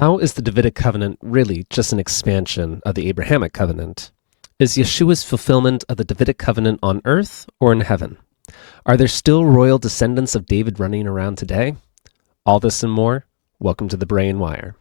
How is the Davidic Covenant really just an expansion of the Abrahamic Covenant? Is Yeshua's fulfillment of the Davidic Covenant on earth or in heaven? Are there still royal descendants of David running around today? All this and more. Welcome to the Brain Wire.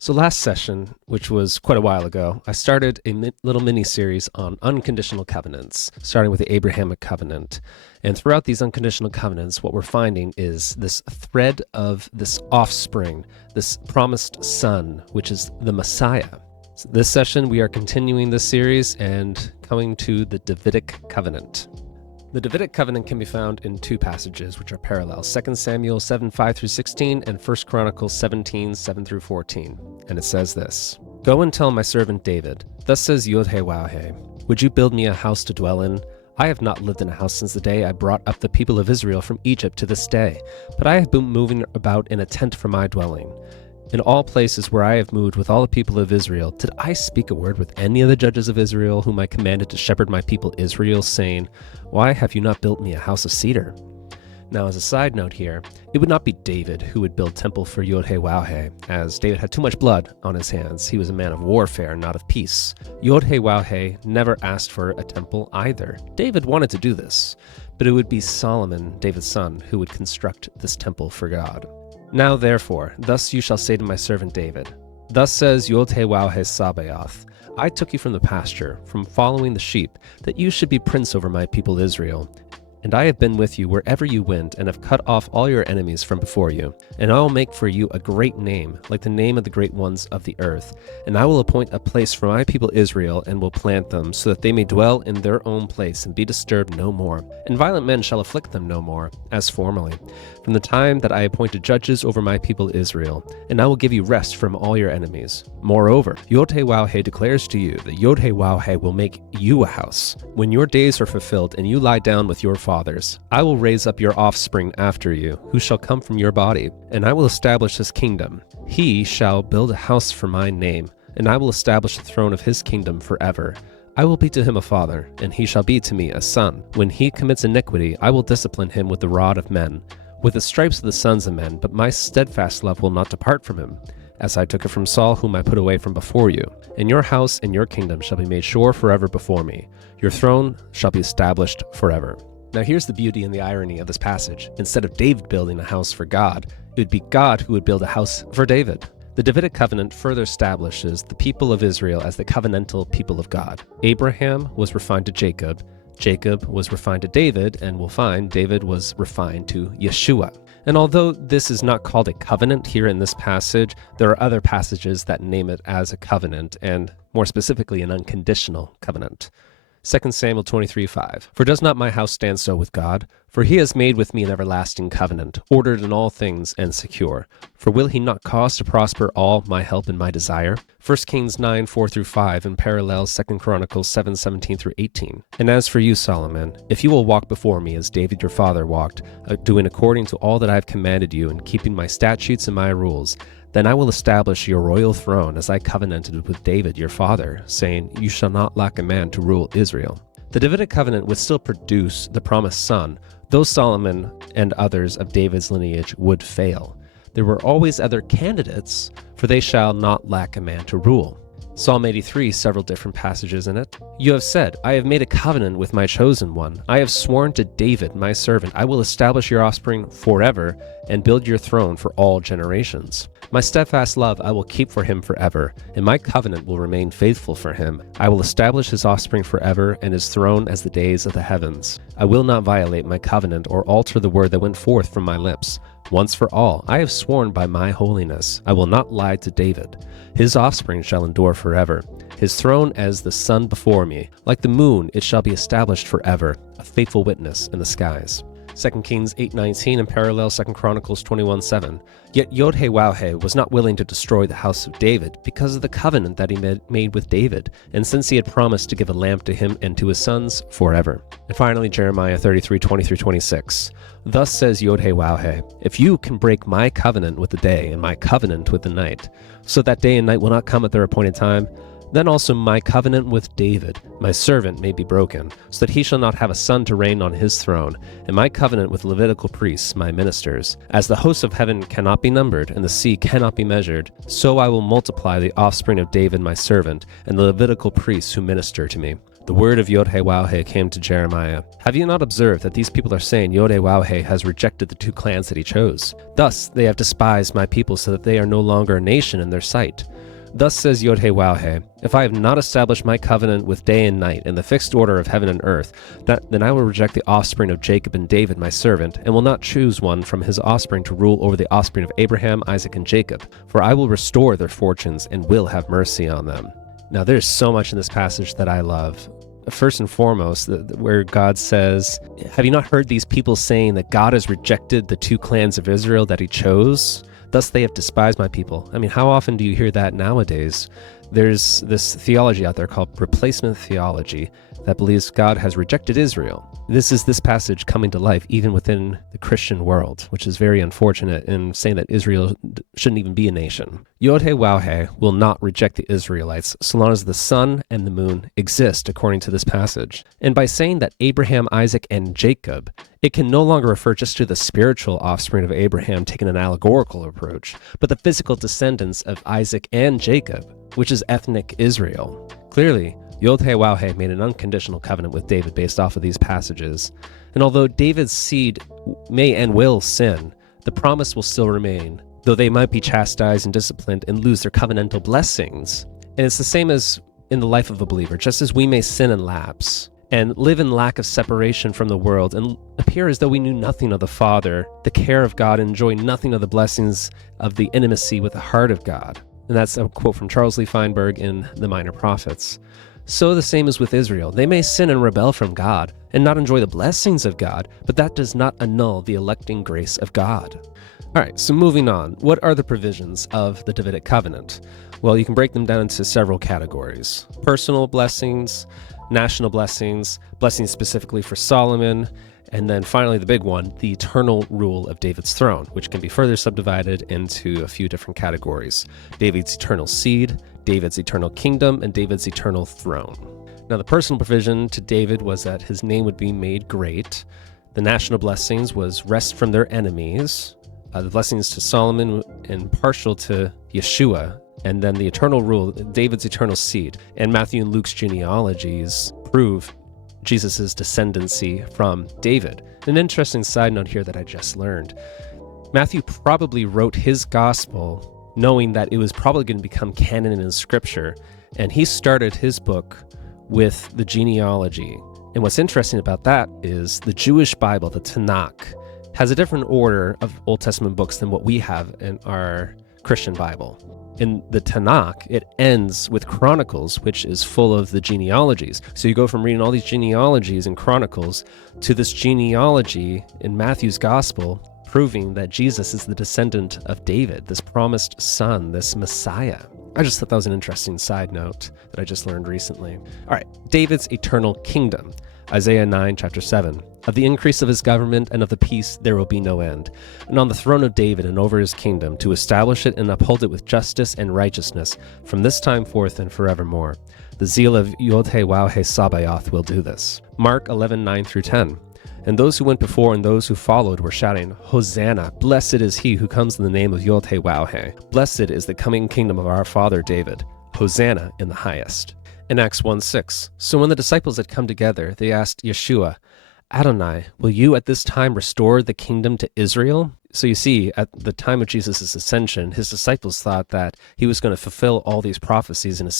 So last session, which was quite a while ago, I started a little mini-series on unconditional covenants, starting with the Abrahamic covenant. And throughout these unconditional covenants, what we're finding is this thread of this offspring, this promised son, which is the Messiah. So this session, we are continuing this series and coming to the Davidic Covenant. The Davidic Covenant can be found in two passages, which are parallel, 2 Samuel 7, 5-16, and 1 Chronicles 17, 7-14. And it says this, "Go and tell my servant David, thus says YHWH, would you build me a house to dwell in? I have not lived in a house since the day I brought up the people of Israel from Egypt to this day, but I have been moving about in a tent for my dwelling. In all places where I have moved with all the people of Israel, did I speak a word with any of the judges of Israel whom I commanded to shepherd my people Israel, saying, why have you not built me a house of cedar?" Now, as a side note here, it would not be David who would build temple for YHWH, as David had too much blood on his hands. He was a man of warfare, not of peace. YHWH never asked for a temple either. David wanted to do this, but it would be Solomon, David's son, who would construct this temple for God. "Now therefore, thus you shall say to my servant David, thus says YHWH Sabaoth, I took you from the pasture, from following the sheep, that you should be prince over my people Israel. And I have been with you wherever you went, and have cut off all your enemies from before you. And I will make for you a great name, like the name of the great ones of the earth. And I will appoint a place for my people Israel, and will plant them, so that they may dwell in their own place, and be disturbed no more. And violent men shall afflict them no more, as formerly, from the time that I appointed judges over my people Israel. And I will give you rest from all your enemies. Moreover, YHWH declares to you that YHWH will make you a house. When your days are fulfilled, and you lie down with your fathers, I will raise up your offspring after you, who shall come from your body, and I will establish his kingdom. He shall build a house for my name, and I will establish the throne of his kingdom forever. I will be to him a father, and he shall be to me a son. When he commits iniquity, I will discipline him with the rod of men, with the stripes of the sons of men, but my steadfast love will not depart from him, as I took it from Saul, whom I put away from before you. And your house and your kingdom shall be made sure forever before me. Your throne shall be established forever." Now here's the beauty and the irony of this passage. Instead of David building a house for God, it would be God who would build a house for David. The Davidic Covenant further establishes the people of Israel as the covenantal people of God. Abraham was refined to Jacob, Jacob was refined to David, and we'll find David was refined to Yeshua. And although this is not called a covenant here in this passage, there are other passages that name it as a covenant, and more specifically an unconditional covenant. 2 Samuel 23:5. "For does not my house stand so with God? For he has made with me an everlasting covenant, ordered in all things and secure. For will he not cause to prosper all my help and my desire?" 1 Kings 9:4-5 and parallels 2 Chronicles 7:17-18. "And as for you, Solomon, if you will walk before me as David your father walked, doing according to all that I have commanded you, and keeping my statutes and my rules, then I will establish your royal throne as I covenanted with David your father, saying, you shall not lack a man to rule Israel." The Davidic Covenant would still produce the promised son, though Solomon and others of David's lineage would fail. There were always other candidates, for they shall not lack a man to rule. Psalm 83, several different passages in it. "You have said, I have made a covenant with my chosen one. I have sworn to David, my servant, I will establish your offspring forever and build your throne for all generations. My steadfast love I will keep for him forever, and my covenant will remain faithful for him. I will establish his offspring forever and his throne as the days of the heavens. I will not violate my covenant or alter the word that went forth from my lips. Once for all, I have sworn by my holiness, I will not lie to David. His offspring shall endure forever, his throne as the sun before me. Like the moon, it shall be established forever, a faithful witness in the skies." 2 Kings 8:19 and parallel 2 Chronicles 21:7. "Yet YHWH was not willing to destroy the house of David because of the covenant that he made with David, and since he had promised to give a lamp to him and to his sons forever." And finally, Jeremiah 33:20-26. "Thus says YHWH, if you can break my covenant with the day and my covenant with the night, so that day and night will not come at their appointed time, Then also my covenant with David, my servant, may be broken, so that he shall not have a son to reign on his throne, and my covenant with Levitical priests, my ministers. As the hosts of heaven cannot be numbered, and the sea cannot be measured, so I will multiply the offspring of David my servant, and the Levitical priests who minister to me. The word of YHWH came to Jeremiah. Have you not observed that these people are saying YHWH has rejected the two clans that he chose? Thus they have despised my people so that they are no longer a nation in their sight. Thus says YHWH, if I have not established my covenant with day and night in the fixed order of heaven and earth, then I will reject the offspring of Jacob and David my servant, and will not choose one from his offspring to rule over the offspring of Abraham, Isaac, and Jacob. For I will restore their fortunes and will have mercy on them. Now there's so much in this passage that I love. First and foremost, where God says, have you not heard these people saying that God has rejected the two clans of Israel that he chose? Thus they have despised my people. I mean, how often do you hear that nowadays? There's this theology out there called replacement theology that believes God has rejected Israel. This is this passage coming to life even within the Christian world, which is very unfortunate in saying that Israel shouldn't even be a nation. YHWH will not reject the Israelites so long as the sun and the moon exist, according to this passage. And by saying that Abraham, Isaac, and Jacob, it can no longer refer just to the spiritual offspring of Abraham taking an allegorical approach, but the physical descendants of Isaac and Jacob, which is ethnic Israel. Clearly, YHWH made an unconditional covenant with David based off of these passages. And although David's seed may and will sin, the promise will still remain, though they might be chastised and disciplined and lose their covenantal blessings. And it's the same as in the life of a believer. Just as we may sin and lapse, and live in lack of separation from the world, and appear as though we knew nothing of the Father, the care of God, and enjoy nothing of the blessings of the intimacy with the heart of God. And that's a quote from Charles Lee Feinberg in The Minor Prophets. So the same is with Israel. They may sin and rebel from God and not enjoy the blessings of God, but that does not annul the electing grace of God. All right, so moving on. What are the provisions of the Davidic Covenant? Well, you can break them down into several categories. Personal blessings, national blessings, blessings specifically for Solomon, and then finally the big one, the eternal rule of David's throne, which can be further subdivided into a few different categories. David's eternal seed, David's eternal kingdom, and David's eternal throne. Now, the personal provision to David was that his name would be made great. The national blessings was rest from their enemies. The blessings to Solomon and partial to Yeshua. And then the eternal rule, David's eternal seed. And Matthew and Luke's genealogies prove Jesus' descendancy from David. An interesting side note here that I just learned. Matthew probably wrote his gospel knowing that it was probably going to become canon in Scripture, and he started his book with the genealogy. And what's interesting about that is the Jewish Bible, the Tanakh, has a different order of Old Testament books than what we have in our Christian Bible. In the Tanakh, it ends with Chronicles, which is full of the genealogies. So you go from reading all these genealogies in Chronicles to this genealogy in Matthew's Gospel, proving that Jesus is the descendant of David, this promised son, this Messiah. I just thought that was an interesting side note that I just learned recently. All right, David's eternal kingdom. Isaiah 9, chapter 7. Of the increase of his government and of the peace there will be no end. And on the throne of David and over his kingdom, to establish it and uphold it with justice and righteousness, from this time forth and forevermore. The zeal of YHWH Sabaoth will do this. Mark 11, 9 through 10. And those who went before and those who followed were shouting, Hosanna! Blessed is he who comes in the name of YHWH. Blessed is the coming kingdom of our father David. Hosanna in the highest. In Acts 1:6, so when the disciples had come together, they asked Yeshua, Adonai, will you at this time restore the kingdom to Israel? So you see, at the time of Jesus' ascension, his disciples thought that he was going to fulfill all these prophecies and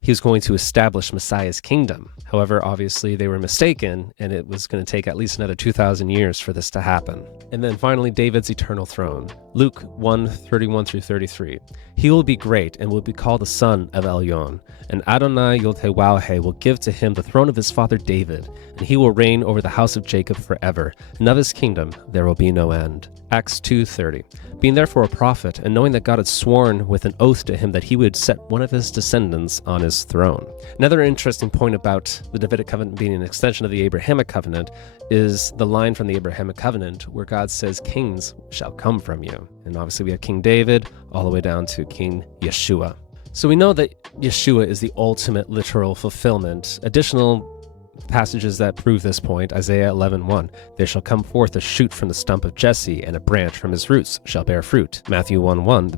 he was going to establish Messiah's kingdom. However, obviously they were mistaken, and it was going to take at least another 2,000 years for this to happen. And then finally, David's eternal throne. Luke 1:31 through 33. He will be great and will be called the son of Elyon. And Adonai YHWH will give to him the throne of his father David, and he will reign over the house of Jacob forever, and of his kingdom there will be no end. Acts 2:30. Being therefore a prophet, and knowing that God had sworn with an oath to him that he would set one of his descendants on his throne. Another interesting point about the Davidic Covenant being an extension of the Abrahamic Covenant is the line from the Abrahamic Covenant where God says, kings shall come from you. And obviously we have King David all the way down to King Yeshua. So we know that Yeshua is the ultimate literal fulfillment. Additional passages that prove this point: Isaiah 11:1, there shall come forth a shoot from the stump of Jesse, and a branch from his roots shall bear fruit. Matthew 1:1,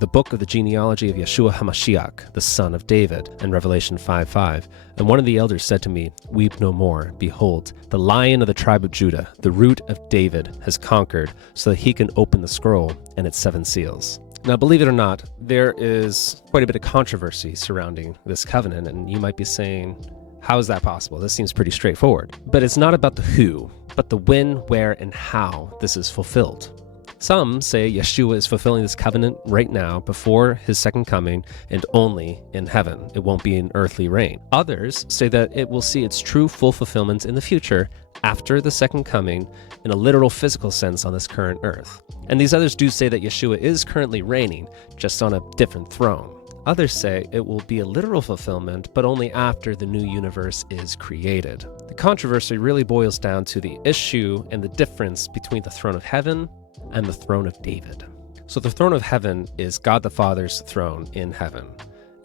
the book of the genealogy of Yeshua HaMashiach, the son of David. And Revelation 5:5, and one of the elders said to me, weep no more. Behold, the Lion of the tribe of Judah, the root of David, has conquered, so that he can open the scroll and its 7 seals. Now, believe it or not, there is quite a bit of controversy surrounding this covenant, and you might be saying, how is that possible? This seems pretty straightforward. But it's not about the who, but the when, where, and how this is fulfilled. Some say Yeshua is fulfilling this covenant right now before his second coming and only in heaven. It won't be an earthly reign. Others say that it will see its true full fulfillment in the future after the second coming in a literal physical sense on this current earth. And these others do say that Yeshua is currently reigning, just on a different throne. Others say it will be a literal fulfillment, but only after the new universe is created. The controversy really boils down to the issue and the difference between the throne of heaven and the throne of David. So the throne of heaven is God the Father's throne in heaven.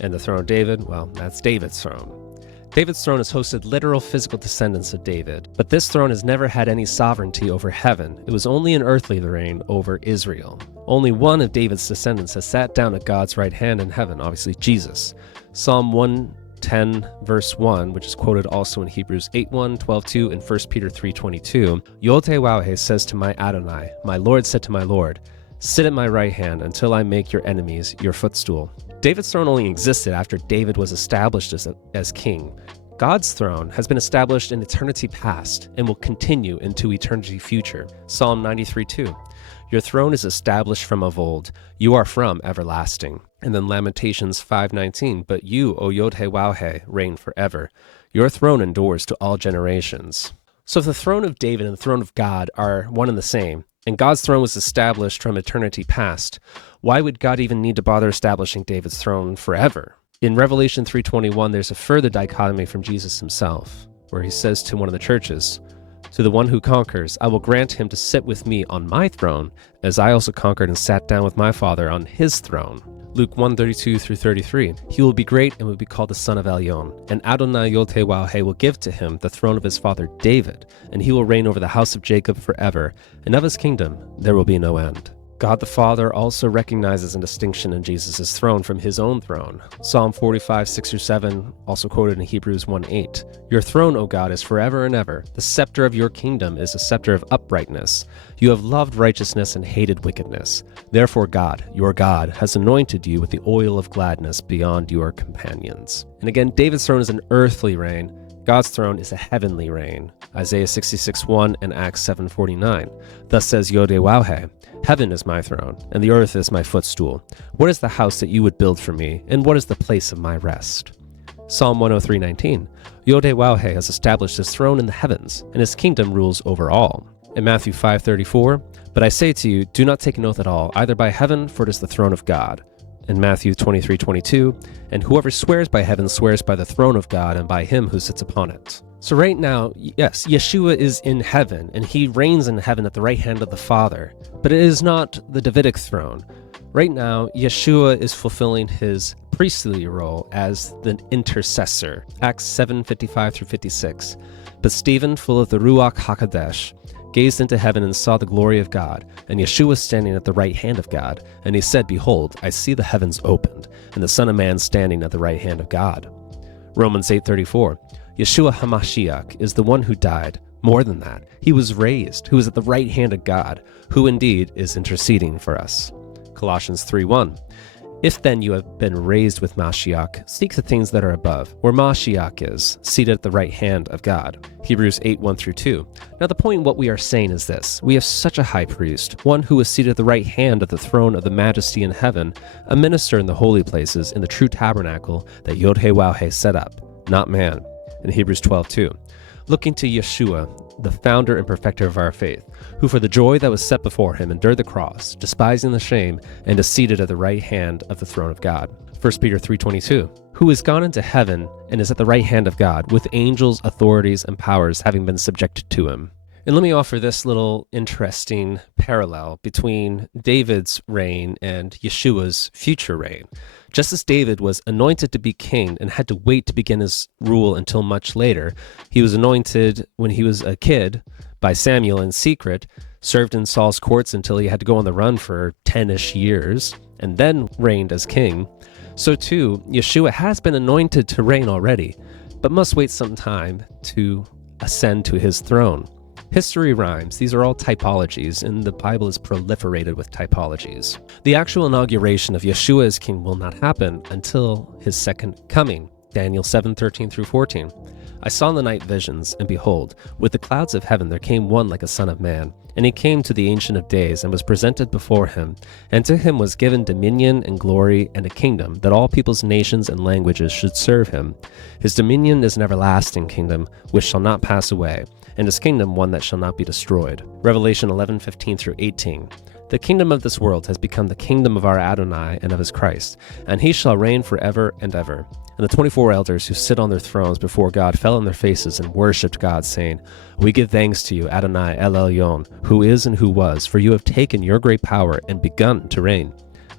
And the throne of David, well, that's David's throne. David's throne has hosted literal physical descendants of David, but this throne has never had any sovereignty over heaven. It was only an earthly reign over Israel. Only one of David's descendants has sat down at God's right hand in heaven, obviously Jesus. Psalm 110 verse 1, which is quoted also in Hebrews 8:1, 12:2, and 1 Peter 3:22, YHWH says to my Adonai, my Lord said to my Lord, sit at my right hand until I make your enemies your footstool. David's throne only existed after David was established as king. God's throne has been established in eternity past and will continue into eternity future. Psalm 93:2, your throne is established from of old. You are from everlasting. And then Lamentations 5:19, but you, O YHWH, reign forever. Your throne endures to all generations. So if the throne of David and the throne of God are one and the same, and God's throne was established from eternity past, why would God even need to bother establishing David's throne forever? In Revelation 3:21, there's a further dichotomy from Jesus himself, where he says to one of the churches, to the one who conquers, I will grant him to sit with me on my throne, as I also conquered and sat down with my Father on his throne. Luke 1:32-33, he will be great and will be called the Son of Elyon, and Adonai YHWH will give to him the throne of his father David, and he will reign over the house of Jacob forever, and of his kingdom there will be no end. God the Father also recognizes a distinction in Jesus' throne from his own throne. Psalm 45:6-7, also quoted in Hebrews 1:8. Your throne, O God, is forever and ever. The scepter of your kingdom is a scepter of uprightness. You have loved righteousness and hated wickedness. Therefore God, your God, has anointed you with the oil of gladness beyond your companions. And again, David's throne is an earthly reign. God's throne is a heavenly reign. Isaiah 66:1 and Acts 7:49. Thus says YHWH, heaven is my throne, and the earth is my footstool. What is the house that you would build for me, and what is the place of my rest? Psalm 103:19. YHWH has established his throne in the heavens, and his kingdom rules over all. In Matthew 5:34, but I say to you, do not take an oath at all, either by heaven, for it is the throne of God. In Matthew 23:22, and whoever swears by heaven swears by the throne of God and by him who sits upon it. So right now, yes, Yeshua is in heaven, and he reigns in heaven at the right hand of the Father, but it is not the Davidic throne. Right now, Yeshua is fulfilling his priestly role as the intercessor. Acts 7:55-56. But Stephen, full of the Ruach HaKodesh, gazed into heaven and saw the glory of God, and Yeshua standing at the right hand of God. And he said, behold, I see the heavens opened, and the Son of Man standing at the right hand of God. Romans 8:34. Yeshua HaMashiach is the one who died. More than that, he was raised, who is at the right hand of God, who indeed is interceding for us. Colossians 3:1. If then you have been raised with Mashiach, seek the things that are above, where Mashiach is, seated at the right hand of God. Hebrews 8:1-2. Now the point in what we are saying is this: we have such a high priest, one who is seated at the right hand of the throne of the majesty in heaven, a minister in the holy places, in the true tabernacle that YHWH set up, not man. In Hebrews 12:2. Looking to Yeshua, the founder and perfecter of our faith, who for the joy that was set before him endured the cross, despising the shame, and is seated at the right hand of the throne of God. 1 Peter 3:22, who is gone into heaven and is at the right hand of God, with angels, authorities, and powers having been subjected to him. And let me offer this little interesting parallel between David's reign and Yeshua's future reign. Just as David was anointed to be king and had to wait to begin his rule until much later, he was anointed when he was a kid by Samuel in secret, served in Saul's courts until he had to go on the run for 10-ish years, and then reigned as king. So too, Yeshua has been anointed to reign already, but must wait some time to ascend to his throne. History rhymes. These are all typologies, and the Bible is proliferated with typologies. The actual inauguration of Yeshua as king will not happen until his second coming. Daniel 7:13 through 14. I saw in the night visions, and behold, with the clouds of heaven there came one like a son of man. And he came to the Ancient of Days, and was presented before him. And to him was given dominion and glory and a kingdom, that all peoples, nations, and languages should serve him. His dominion is an everlasting kingdom, which shall not pass away, and his kingdom one that shall not be destroyed. Revelation 11:15 through 18. The kingdom of this world has become the kingdom of our Adonai and of his Christ, and he shall reign forever and ever. And the 24 elders who sit on their thrones before God fell on their faces and worshipped God, saying, We give thanks to you, Adonai El Elyon, who is and who was, for you have taken your great power and begun to reign.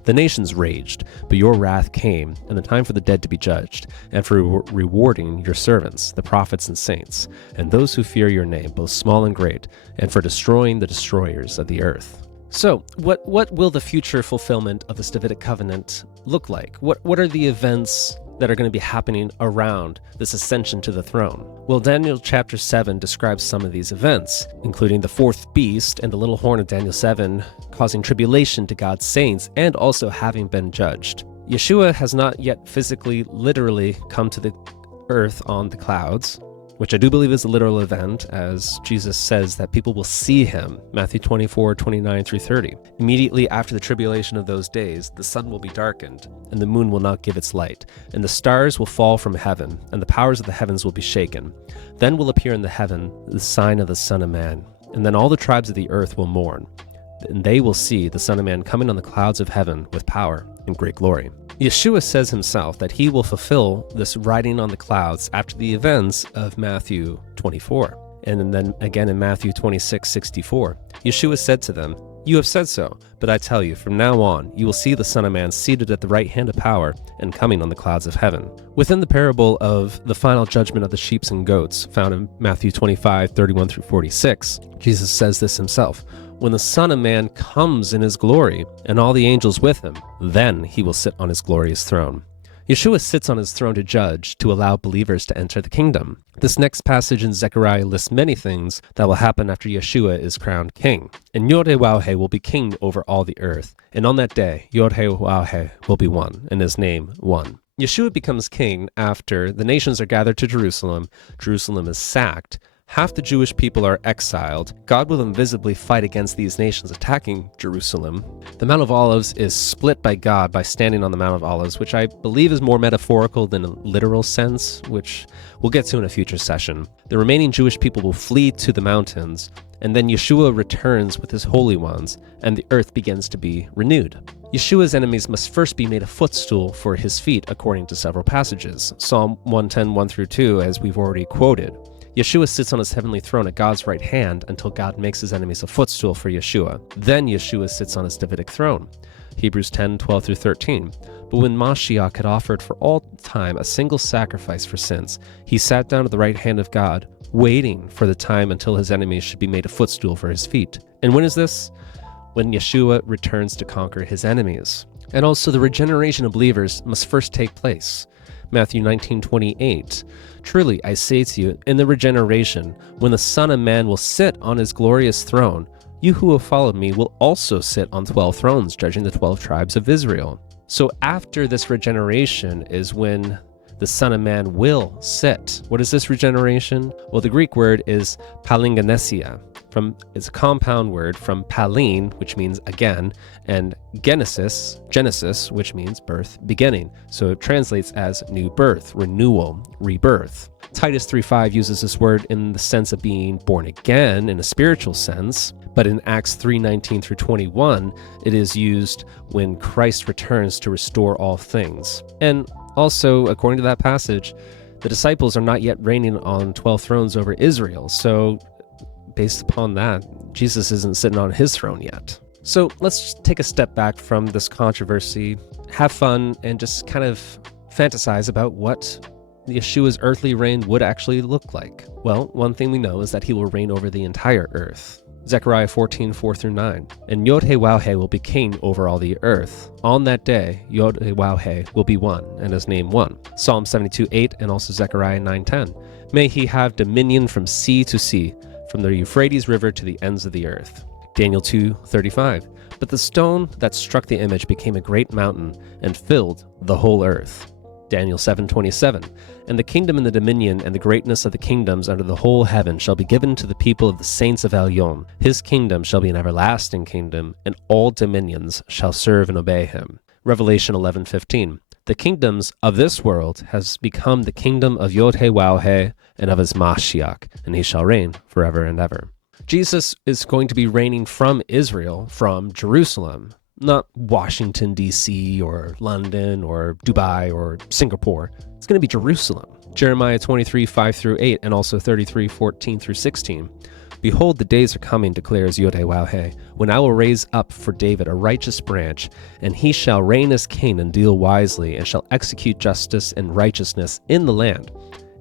The nations raged, but your wrath came, and the time for the dead to be judged, and for rewarding your servants, the prophets and saints, and those who fear your name, both small and great, and for destroying the destroyers of the earth. So, what will the future fulfillment of this Davidic covenant look like? What are the events that are going to be happening around this ascension to the throne? Well, Daniel chapter 7 describes some of these events, including the fourth beast and the little horn of Daniel 7 causing tribulation to God's saints and also having been judged. Yeshua has not yet physically, literally come to the earth on the clouds, which I do believe is a literal event, as Jesus says that people will see him, Matthew 24:29 through 30. Immediately after the tribulation of those days, the sun will be darkened, and the moon will not give its light, and the stars will fall from heaven, and the powers of the heavens will be shaken. Then will appear in the heaven the sign of the Son of Man, and then all the tribes of the earth will mourn, and they will see the Son of Man coming on the clouds of heaven with power and great glory. Yeshua says himself that he will fulfill this riding on the clouds after the events of Matthew 24. And then again in Matthew 26:64, Yeshua said to them, You have said so, but I tell you, from now on, you will see the Son of Man seated at the right hand of power and coming on the clouds of heaven. Within the parable of the final judgment of the sheep and goats, found in Matthew 25:31 through 46, Jesus says this himself, When the Son of Man comes in his glory, and all the angels with him, then he will sit on his glorious throne. Yeshua sits on his throne to judge, to allow believers to enter the kingdom. This next passage in Zechariah lists many things that will happen after Yeshua is crowned king. And YHWH will be king over all the earth. And on that day, YHWH will be one, and his name one. Yeshua becomes king after the nations are gathered to Jerusalem. Jerusalem is sacked. Half the Jewish people are exiled. God will invisibly fight against these nations attacking Jerusalem. The Mount of Olives is split by God by standing on the Mount of Olives, which I believe is more metaphorical than a literal sense, which we'll get to in a future session. The remaining Jewish people will flee to the mountains, and then Yeshua returns with his holy ones, and the earth begins to be renewed. Yeshua's enemies must first be made a footstool for his feet, according to several passages. Psalm 110:1 through 2, as we've already quoted. Yeshua sits on his heavenly throne at God's right hand until God makes his enemies a footstool for Yeshua. Then Yeshua sits on his Davidic throne. Hebrews 10:12 through 13. But when Mashiach had offered for all time a single sacrifice for sins, he sat down at the right hand of God, waiting for the time until his enemies should be made a footstool for his feet. And when is this? When Yeshua returns to conquer his enemies. And also the regeneration of believers must first take place. Matthew 19:28. Truly, I say to you, in the regeneration, when the Son of Man will sit on his glorious throne, you who have followed me will also sit on 12 thrones, judging the 12 tribes of Israel. So after this regeneration is when the Son of Man will sit. What is this regeneration? Well, the Greek word is palingenesia. It's a compound word from palin, which means again, and genesis, which means birth, beginning. So it translates as new birth, renewal, rebirth. Titus 3:5 uses this word in the sense of being born again in a spiritual sense, but in Acts 3:19 through 21, it is used when Christ returns to restore all things. And also, according to that passage, the disciples are not yet reigning on 12 thrones over Israel, so based upon that, Jesus isn't sitting on his throne yet. So let's take a step back from this controversy, have fun, and just kind of fantasize about what Yeshua's earthly reign would actually look like. Well, one thing we know is that he will reign over the entire earth. Zechariah 14:4-9. And YHWH will be king over all the earth. On that day, YHWH will be one, and his name one. Psalm 72:8 and also Zechariah 9:10. May he have dominion from sea to sea, from the Euphrates River to the ends of the earth. Daniel 2:35. But the stone that struck the image became a great mountain and filled the whole earth. Daniel 7:27. And the kingdom and the dominion and the greatness of the kingdoms under the whole heaven shall be given to the people of the saints of Elyon. His kingdom shall be an everlasting kingdom, and all dominions shall serve and obey him. Revelation 11:15. The kingdoms of this world has become the kingdom of YHWH and of his Mashiach, and he shall reign forever and ever. Jesus is going to be reigning from Israel, from Jerusalem, not Washington, D.C., or London, or Dubai, or Singapore. It's going to be Jerusalem. Jeremiah 23:5-8, and also 33:14-16. Behold, the days are coming, declares YHWH, when I will raise up for David a righteous branch, and he shall reign as king and deal wisely, and shall execute justice and righteousness in the land.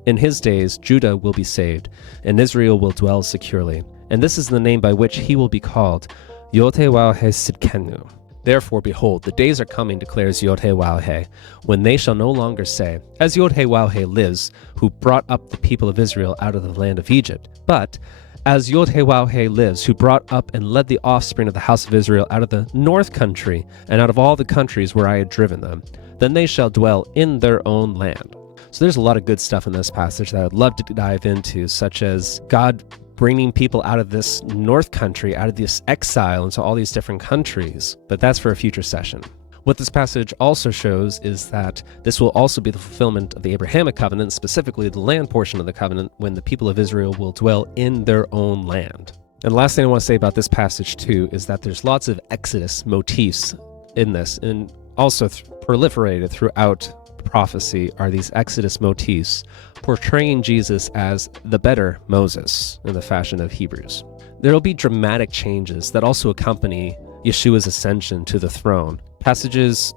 In his days Judah will be saved, and Israel will dwell securely. And this is the name by which he will be called, YHWH Sidkenu. Therefore, behold, the days are coming, declares YHWH, when they shall no longer say, as YHWH lives, who brought up the people of Israel out of the land of Egypt, but as YHWH lives, who brought up and led the offspring of the house of Israel out of the north country, and out of all the countries where I had driven them. Then they shall dwell in their own land. So there's a lot of good stuff in this passage that I'd love to dive into, such as God bringing people out of this north country, out of this exile into all these different countries. But that's for a future session. What this passage also shows is that this will also be the fulfillment of the Abrahamic covenant, specifically the land portion of the covenant, when the people of Israel will dwell in their own land. And the last thing I want to say about this passage too is that there's lots of Exodus motifs in this, and also proliferated throughout prophecy are these Exodus motifs portraying Jesus as the better Moses in the fashion of Hebrews. There will be dramatic changes that also accompany Yeshua's ascension to the throne.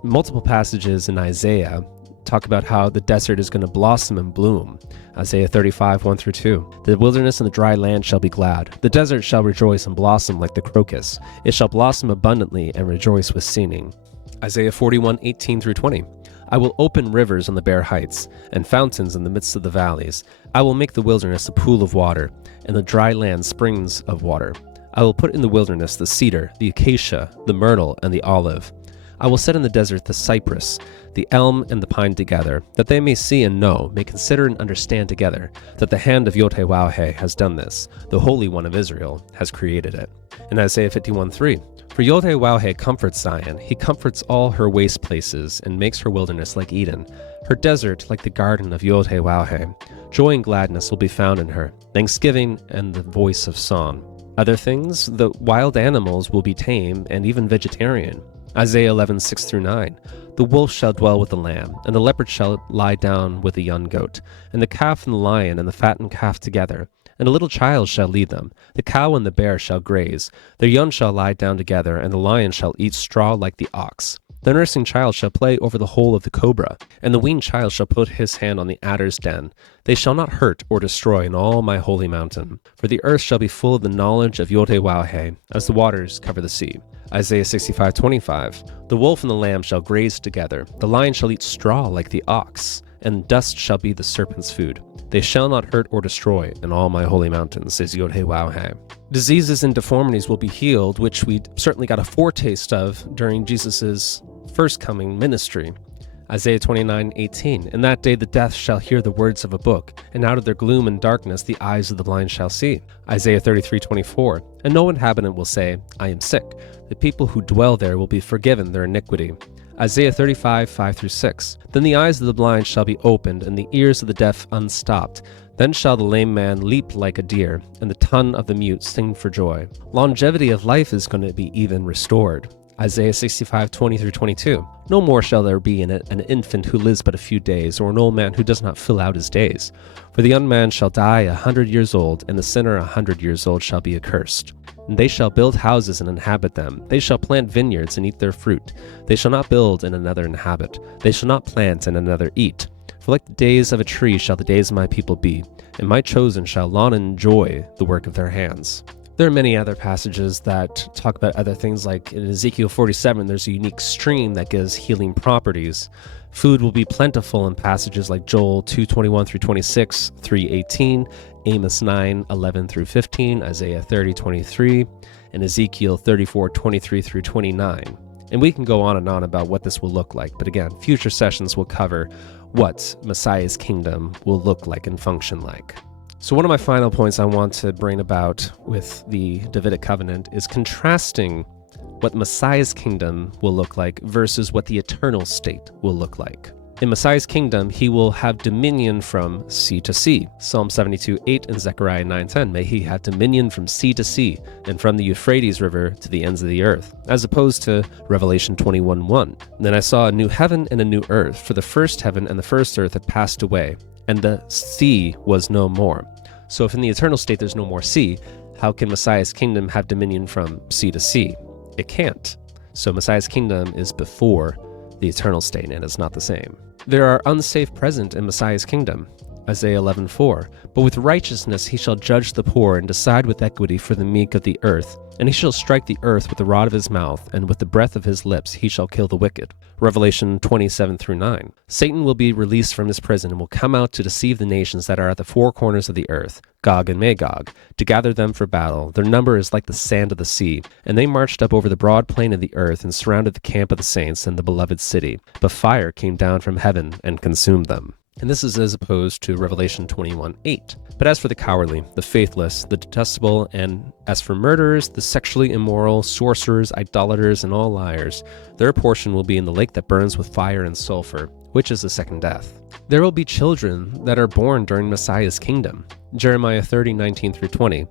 Multiple passages in Isaiah talk about how the desert is going to blossom and bloom. Isaiah 35:1-2. The wilderness and the dry land shall be glad. The desert shall rejoice and blossom like the crocus. It shall blossom abundantly and rejoice with singing. Isaiah 41:18-20. I will open rivers on the bare heights, and fountains in the midst of the valleys. I will make the wilderness a pool of water, and the dry land springs of water. I will put in the wilderness the cedar, the acacia, the myrtle, and the olive. I will set in the desert the cypress, the elm, and the pine together, that they may see and know, may consider and understand together, that the hand of YHWH has done this, the Holy One of Israel has created it. In Isaiah 51:3, for YHWH comforts Zion, he comforts all her waste places, and makes her wilderness like Eden, her desert like the garden of YHWH. Joy and gladness will be found in her, thanksgiving and the voice of song. Other things, the wild animals will be tame and even vegetarian. Isaiah 11:6-9. The wolf shall dwell with the lamb, and the leopard shall lie down with the young goat, and the calf and the lion and the fattened calf together, and a little child shall lead them. The cow and the bear shall graze, their young shall lie down together, and the lion shall eat straw like the ox. The nursing child shall play over the hole of the cobra, and the weaned child shall put his hand on the adder's den. They shall not hurt or destroy in all my holy mountain. For the earth shall be full of the knowledge of YHWH, as the waters cover the sea. Isaiah 65:25. The wolf and the lamb shall graze together. The lion shall eat straw like the ox, and dust shall be the serpent's food. They shall not hurt or destroy in all my holy mountains, says YHWH. Diseases and deformities will be healed, which we certainly got a foretaste of during Jesus' first coming ministry. Isaiah 29:18. In that day the deaf shall hear the words of a book, and out of their gloom and darkness the eyes of the blind shall see. Isaiah 33:24. And no inhabitant will say, I am sick. The people who dwell there will be forgiven their iniquity. Isaiah 35:5-6. Then the eyes of the blind shall be opened, and the ears of the deaf unstopped. Then shall the lame man leap like a deer, and the tongue of the mute sing for joy. Longevity of life is going to be even restored. Isaiah 65:20 through 22. No more shall there be in it an infant who lives but a few days, or an old man who does not fill out his days. For the young man shall die 100 years old, and the sinner 100 years old shall be accursed. And they shall build houses and inhabit them. They shall plant vineyards and eat their fruit. They shall not build and another inhabit. They shall not plant and another eat. For like the days of a tree shall the days of my people be, and my chosen shall long enjoy the work of their hands. There are many other passages that talk about other things, like in Ezekiel 47, there's a unique stream that gives healing properties. Food will be plentiful in passages like Joel 2:21 through 26, 3:18, Amos 9:11 through 15, Isaiah 30:23, and Ezekiel 34:23 through 29. And we can go on and on about what this will look like, but again, future sessions will cover what Messiah's kingdom will look like and function like. So one of my final points I want to bring about with the Davidic Covenant is contrasting what Messiah's kingdom will look like versus what the eternal state will look like. In Messiah's kingdom, he will have dominion from sea to sea. Psalm 72:8 and Zechariah 9:10, may he have dominion from sea to sea and from the Euphrates River to the ends of the earth, as opposed to Revelation 21:1. Then I saw a new heaven and a new earth, for the first heaven and the first earth had passed away, and the sea was no more. So if in the eternal state there's no more sea, how can Messiah's kingdom have dominion from sea to sea? It can't. So Messiah's kingdom is before the eternal state, and it's not the same. There are unsafe present in Messiah's kingdom. Isaiah 11:4, but with righteousness he shall judge the poor and decide with equity for the meek of the earth. And he shall strike the earth with the rod of his mouth, and with the breath of his lips he shall kill the wicked. Revelation 27 through 9. Satan will be released from his prison and will come out to deceive the nations that are at the four corners of the earth, Gog and Magog, to gather them for battle. Their number is like the sand of the sea. And they marched up over the broad plain of the earth and surrounded the camp of the saints and the beloved city. But fire came down from heaven and consumed them. And this is as opposed to Revelation 21:8. But as for the cowardly, the faithless, the detestable, and as for murderers, the sexually immoral, sorcerers, idolaters, and all liars, their portion will be in the lake that burns with fire and sulfur, which is the second death. There will be children that are born during Messiah's kingdom. Jeremiah 30:19 through 20.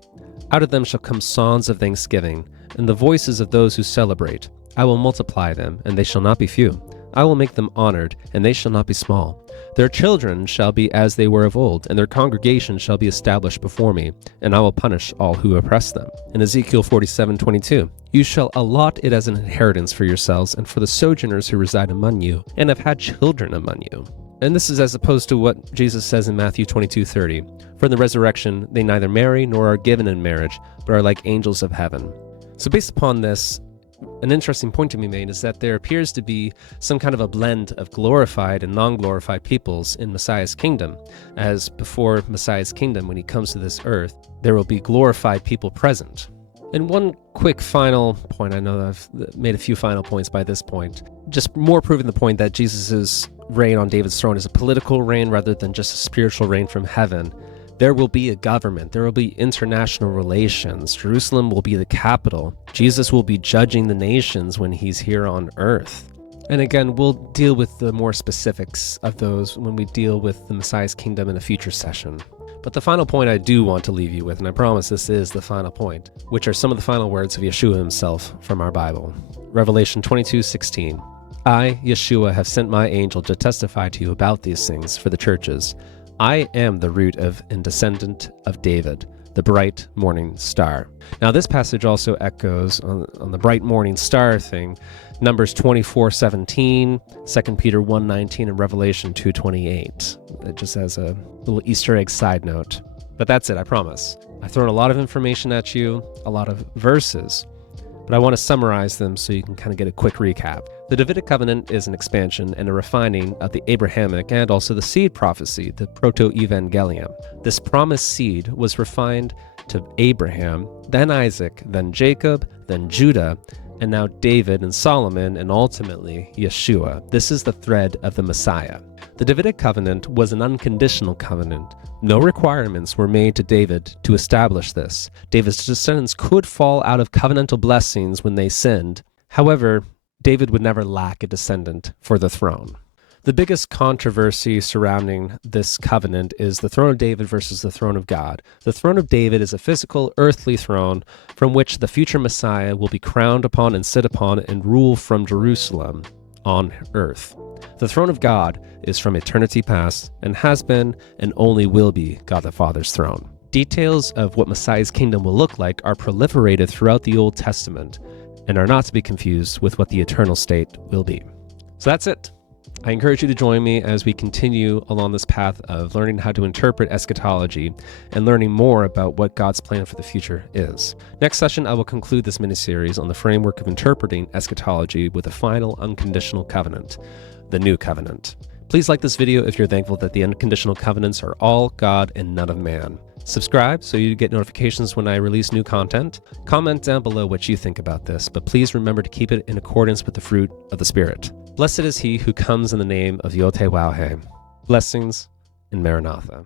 Out of them shall come songs of thanksgiving, and the voices of those who celebrate. I will multiply them, and they shall not be few. I will make them honored, and they shall not be small. Their children shall be as they were of old, and their congregation shall be established before me, and I will punish all who oppress them. In Ezekiel 47:22, you shall allot it as an inheritance for yourselves and for the sojourners who reside among you, and have had children among you. And this is as opposed to what Jesus says in Matthew 22:30. For in the resurrection they neither marry nor are given in marriage, but are like angels of heaven. So based upon this, an interesting point to be made is that there appears to be some kind of a blend of glorified and non-glorified peoples in Messiah's kingdom, as before Messiah's kingdom, when he comes to this earth, there will be glorified people present. And one quick final point, I know I've made a few final points by this point, just more proving the point that Jesus' reign on David's throne is a political reign rather than just a spiritual reign from heaven. There will be a government. There will be international relations. Jerusalem will be the capital. Jesus will be judging the nations when he's here on earth. And again, we'll deal with the more specifics of those when we deal with the Messiah's kingdom in a future session. But the final point I do want to leave you with, and I promise this is the final point, which are some of the final words of Yeshua himself from our Bible. Revelation 22:16. I, Yeshua, have sent my angel to testify to you about these things for the churches. I am the root of and descendant of David, the bright morning star. Now this passage also echoes on the bright morning star thing, Numbers 24:17, 2 Peter 1:19, and Revelation 2:28. It just has a little Easter egg side note. But that's it, I promise. I've thrown a lot of information at you, a lot of verses, but I want to summarize them so you can kind of get a quick recap. The Davidic Covenant is an expansion and a refining of the Abrahamic and also the seed prophecy, the proto-evangelium. This promised seed was refined to Abraham, then Isaac, then Jacob, then Judah, and now David and Solomon, and ultimately Yeshua. This is the thread of the Messiah. The Davidic Covenant was an unconditional covenant. No requirements were made to David to establish this. David's descendants could fall out of covenantal blessings when they sinned. However, David would never lack a descendant for the throne. The biggest controversy surrounding this covenant is the throne of David versus the throne of God. The throne of David is a physical, earthly throne from which the future Messiah will be crowned upon and sit upon and rule from Jerusalem on earth. The throne of God is from eternity past and has been and only will be God the Father's throne. Details of what Messiah's kingdom will look like are proliferated throughout the Old Testament and are not to be confused with what the eternal state will be. So that's it. I encourage you to join me as we continue along this path of learning how to interpret eschatology and learning more about what God's plan for the future is. Next session, I will conclude this mini-series on the framework of interpreting eschatology with a final unconditional covenant, the new covenant. Please like this video if you're thankful that the unconditional covenants are all God and none of man. Subscribe so you get notifications when I release new content. Comment down below what you think about this, but please remember to keep it in accordance with the fruit of the Spirit. Blessed is he who comes in the name of YHWH. Blessings and Maranatha.